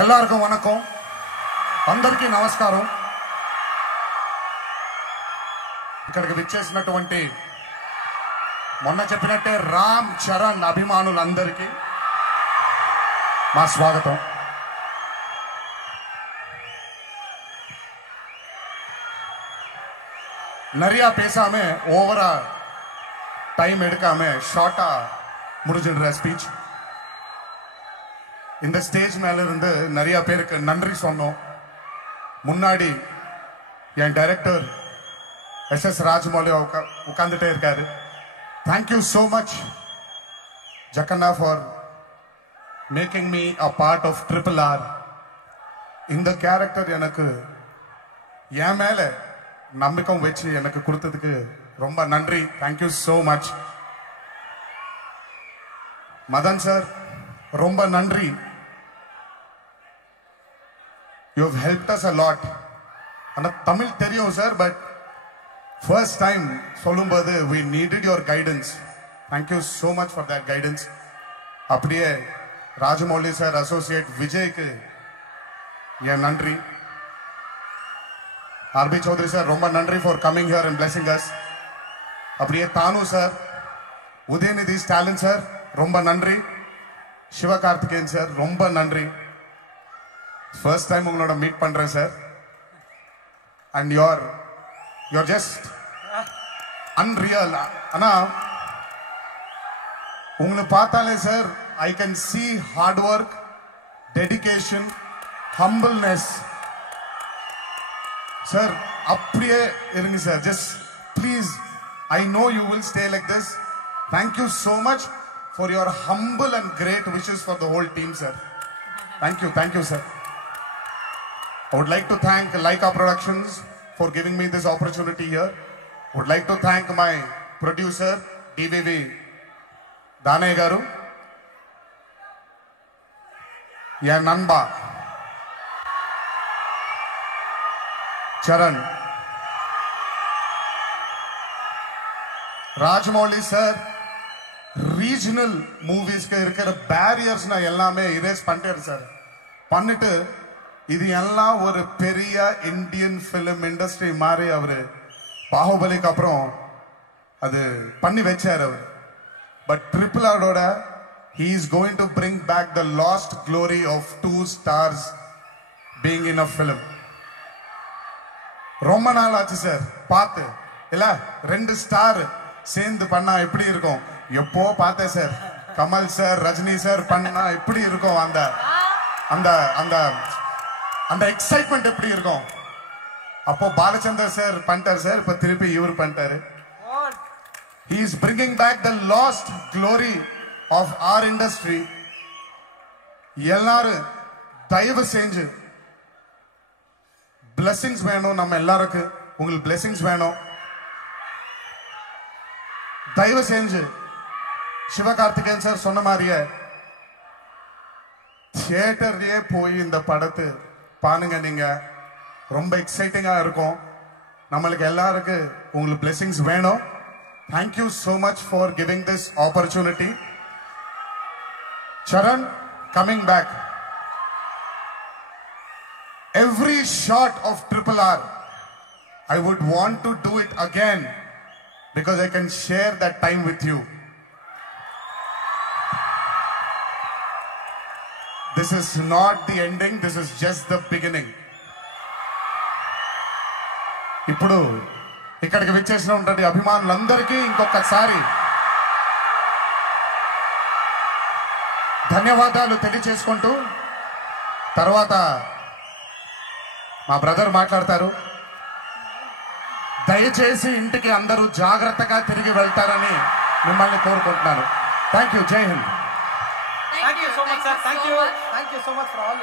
ఎల్లరికీ వణకం అందరికీ నమస్కారం ఇక్కడికి విచ్చేసినటువంటి మొన్న చెప్పినట్టే రామ్ చరణ్ అభిమానులందరికీ మా స్వాగతం நிறைய பேசாம ஓவரா டைம் எடுக்காம ஷார்ட்டா முடிஞ்சிடுற ஸ்பீச் இந்த ஸ்டேஜ் மேல இருந்து நிறைய பேருக்கு நன்றி சொன்னோம் முன்னாடி என் டைரக்டர் எஸ் ராஜமௌலி உட்கார்ந்துட்டே இருக்காரு thank you so much Jakkanna for making me a part of RRR இந்த கேரக்டர் எனக்கு என் மேல நம்பிக்கை வச்சு எனக்கு கொடுத்ததுக்கு ரொம்ப நன்றி thank you so much Madan sir ரொம்ப நன்றி you have helped us a lot ana tamil theriyum sir but first time solumbodhu we needed your guidance thank you so much for that guidance அப்படியே ராஜமௌலி சார் அசோசியேட் விஜய்க்கு என் நன்றி RB Chowdhury sir ரொம்ப நன்றி for coming here and blessing us அப்படியே தானு sir Udhayanidhi Stalin sir ரொம்ப நன்றி Sivakarthikeyan sir ரொம்ப நன்றி ஃபர்ஸ்ட் டைம் உங்களோட மீட் பண்றேன் sir and you're just unreal ஆனா உங்களை பார்த்தாலே sir I can see hard work dedication humbleness sir அப்படியே இருங்க sir just please I know you will stay like this thank you so much for your humble and great wishes for the whole team sir thank you sir I would like to thank Laika Productions for giving me this opportunity here. I would like to thank my producer DVV Dane Garu. Ya Nanba Charan Rajmouli sir regional movies ke irukra barriers na ellame erase pannaru sir பண்ணிட்டு இது எல்லாம் ஒரு பெரிய Indian film industry மாதிரி அவரு பாகுபலிக்கு அப்புறம் அது பண்ணி வச்சார் அவர் but RRRோட he is going to bring back the lost glory of 2 stars being in a film ரொம்ப நாள் ஆச்சு சார் பார்த்து இல்ல 2 ஸ்டார் சேர்ந்து பண்ணா எப்படி இருக்கும் எப்போ பார்த்தேன் sir Kamal sir Rajini sir பண்ணா எப்படி இருக்கும் அந்த அந்த அந்த அந்த எக்ஸைட்மென்ட் எப்படி இருக்கும் அப்போ பாலச்சந்தர் சார் பண்ணிட்டார் சார் இப்ப திருப்பி இவர் பண்ணிட்டாரு he is bringing back the lost glory of our industry எல்லாரும் தயவு செஞ்சு blessings வேணும் நம்ம எல்லாருக்கும் உங்களுக்கு blessings வேணும் தயவு செஞ்சு சிவகார்த்திகேயன் சார் சொன்ன மாதிரியே தியேட்டர்லயே போய் இந்த படத்தை பாருங்க நீங்க ரொம்ப எக்ஸைட்டிங்கா இருக்கும் நமக்கு எல்லாருக்கும் உங்களுக்கு blessings வேணும் thank you so much for giving this opportunity Charan coming back every shot of RRR I would want to do it again because I can share that time with you this is not the ending this is just the beginning ఇప్పుడు ఇక్కడికి విచ్చేసినటువంటి అభిమానులందరికీ ఇంకొకసారి ధన్యవాదాలు తెలియజేసుకుంటూ తర్వాత మా brother మాట్లాడతారు దయచేసి ఇంటికి అందరూ జాగ్రత్తగా తిరిగి వెళ్తారని మిమ్మల్ని కోరుకుంటున్నాను థాంక్యూ జై Hind Thank you so much, sir. Thank you so much for all your